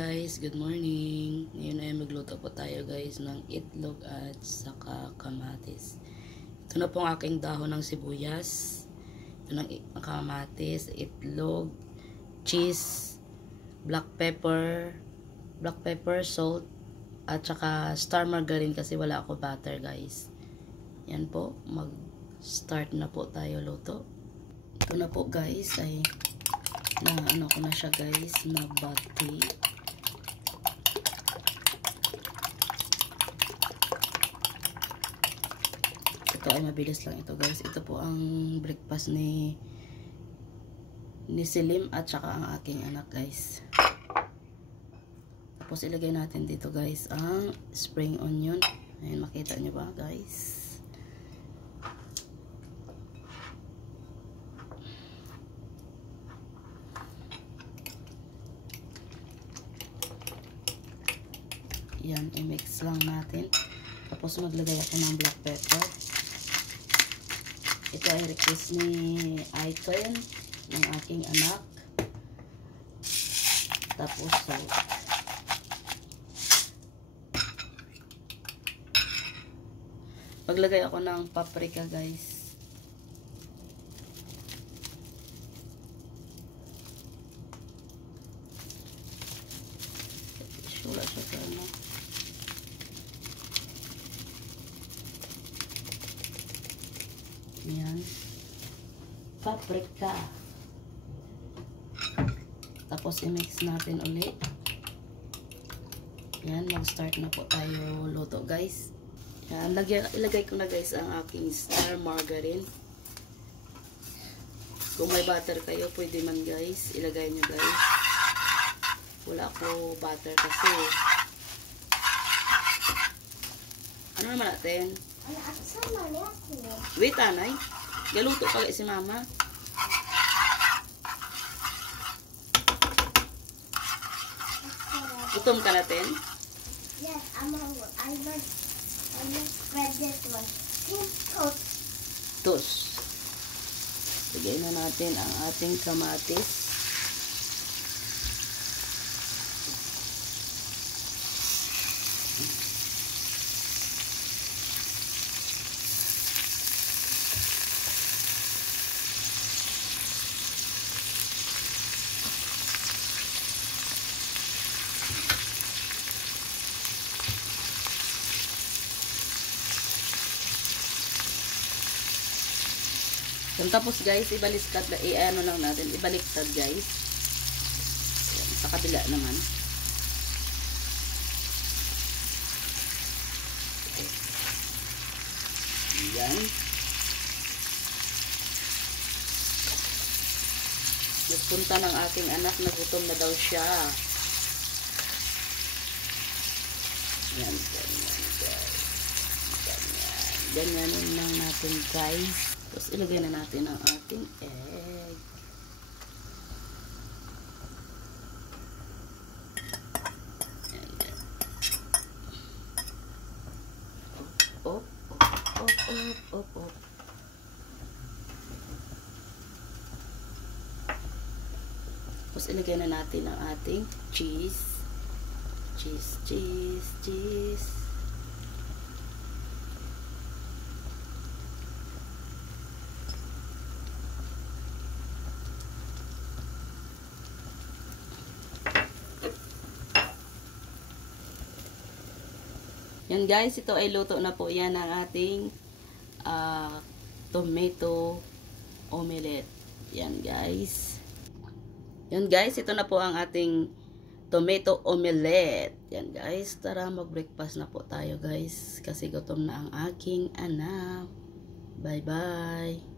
Guys, good morning. Ngayon ay magluto po tayo guys ng itlog at saka kamatis. Ito na po ang aking dahon ng sibuyas. Ito ng kamatis, itlog, cheese, black pepper, salt, at saka star margarine kasi wala ako butter guys. Yan po, mag-start na po tayo luto. Ito na po guys ay na ko na siya guys, nabati. Ito ay mabilis lang ito guys. Ito po ang breakfast ni Selim at saka ang aking anak guys. Tapos ilagay natin dito guys ang spring onion. Ayan, makita nyo ba guys? Yan, i-mix lang natin. Tapos maglagay ako ng black pepper. Ito ay request ni Icon, ng aking anak. Tapos salt. Maglagay ako ng paprika guys. Wala siya sa ano. Yan. Paprika. Tapos i-mix natin ulit. Yan, mag-start na po tayo luto guys. Yan, ilagay ko na guys ang aking star margarine. Kung may butter kayo, pwede man guys. Ilagay nyo guys. Wala ko butter kasi. Ano naman natin? Wait, anay. Galuto pala si mama. Gutom ka natin? Yes, I must spread this one. Toast. Toast. Lagay na natin ang ating kamatis. Tapos guys, ibaliktad, ano lang natin, ibaliktad guys. Ayan, sa kabila naman. Ayan. Nagpunta ng aking anak, nagutom na daw siya. Ayan, ganyan guys. Ganyanin lang natin guys. Tapos ilagay na natin ang ating egg. Ayan, yan. Op. Tapos ilagay na natin ang ating cheese. Cheese. Yan guys, ito ay luto na po yan ang ating tomato omelette. Yan guys. Yan guys, ito na po ang ating tomato omelette. Yan guys, tara mag-breakfast na po tayo guys. Kasi gutom na ang aking anak. Bye bye.